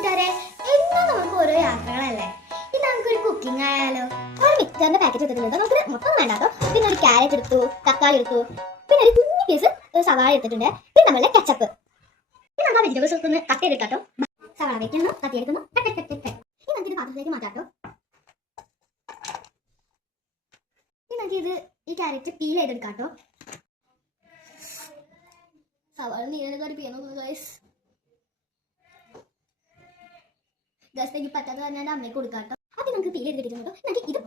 കൂട്ടുകാരെ, എന്നും നമുക്ക് ഓരോ യാത്രകളല്ലേ. ഇന്ന് നമുക്കൊരു കുക്കിംഗ് ആയാലോ. ഒരു മിക്സറിന്റെ പാക്കറ്റ് എടുത്തിട്ടുണ്ട്. നമുക്ക് മൊത്തം വേണ്ടാട്ടോ. പിന്നെ ഒരു ക്യാരറ്റ് എടുത്തു, തക്കാളി എടുത്തു, പിന്നെ ഒരു കുഞ്ഞു പീസ് സവാള എടുത്തിട്ടുണ്ട്. പിന്നെ നമ്മളുടെ കെച്ചപ്പ്. പിന്നെ നമ്മൾ വെജിറ്റബിൾസ് ഒന്ന് കട്ട് ചെയ്തിട്ടോ. സവാള വയ്ക്കുന്നു, കത്തി എടുക്കുന്നു. ഇനി നമുക്ക് ഇത് പാത്രത്തിലേക്ക് മാറ്റാട്ടോ. ഇനി നമുക്ക് ഈ ക്യാരറ്റ് പീൽ ചെയ്തെടുക്കാട്ടോ. സവാള നീരൊക്കെ പിയുന്നു ഗൈസ്. ഗസ്തേക്ക് പറ്റാത്ത തന്നെ അമ്മയ്ക്ക് കൊടുക്കാട്ടോ. അപ്പൊ നമുക്ക് പീൽ ചെയ്ത് കിട്ടുന്നുണ്ടോ. നമുക്ക് ഇത്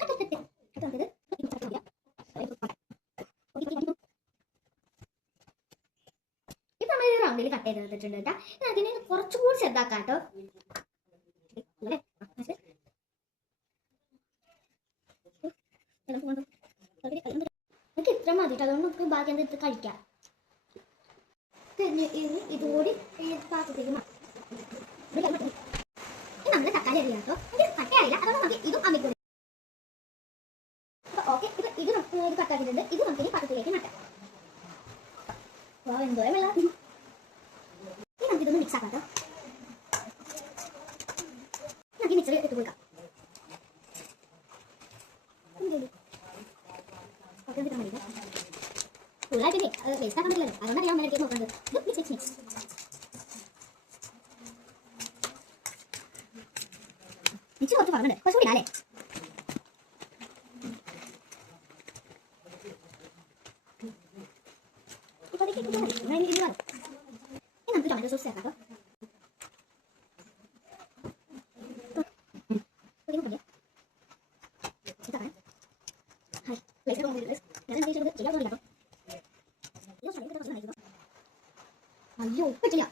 ഇത് നമ്മൾ റൗണ്ടിൽ കട്ട് ചെയ്ത് എടുത്തിട്ടുണ്ട് കേട്ടോ. അതിന് കുറച്ചുകൂടി ചെറുതാക്കാട്ടോ. നമുക്ക് ഇത്ര മതിട്ടോ. അതുകൊണ്ട് നമുക്ക് ബാക്കി എന്തെടുത്ത് കഴിക്കാം. പിന്നെ ഇതുകൂടി പാത്രത്തേക്ക് നമ്മള് തക്കാളി അറിയാട്ടോ. ഇത് കട്ടയായില്ല, അതുകൊണ്ട് നമുക്ക് ഇതും അമ്മിക്കൂടി. ഓക്കെ, ഇത് കട്ടാക്കിയിട്ടുണ്ട്. ഇത് നമുക്ക് പാത്രത്തിലേക്ക് മാറ്റാം. എന്തോ വെള്ളം. ഇനി നമുക്ക് ഇതൊന്ന് മിക്സ് ആക്കാട്ടോ. നമുക്ക് മിക്സർ ഇട്ട് കൊടുക്കാം. ഫുള്ളായിട്ട് വേസ്റ്റ് ആക്കാൻ പറ്റില്ലല്ലോ, അതുകൊണ്ടറിയാൻ വേണ്ടി നോക്കുന്നത്. മിക്സ് കുറച്ച് പറഞ്ഞുണ്ട്, കുറച്ചുകൂടി ഇടാല്ലേ. നമുക്ക് ടൊമാറ്റോ സോസ് ചേർക്കാം. അയ്യോ പറ്റില്ല.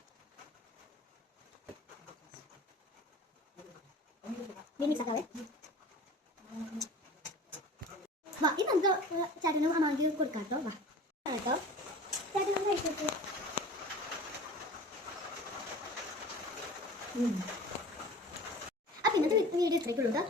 മിക്സ് ആക്കാവേ. വാ, ഇത് നമുക്ക് ചേട്ടനും അമ്മാക്ക് കൊടുക്കാം കേട്ടോ. വാ കേട്ടോ, ചേട്ടനും കഴിച്ചു. അപ്പൊ ഇന്നത്തെ വീഡിയോ ഇത്രയ്ക്കുള്ളൂ കേട്ടോ.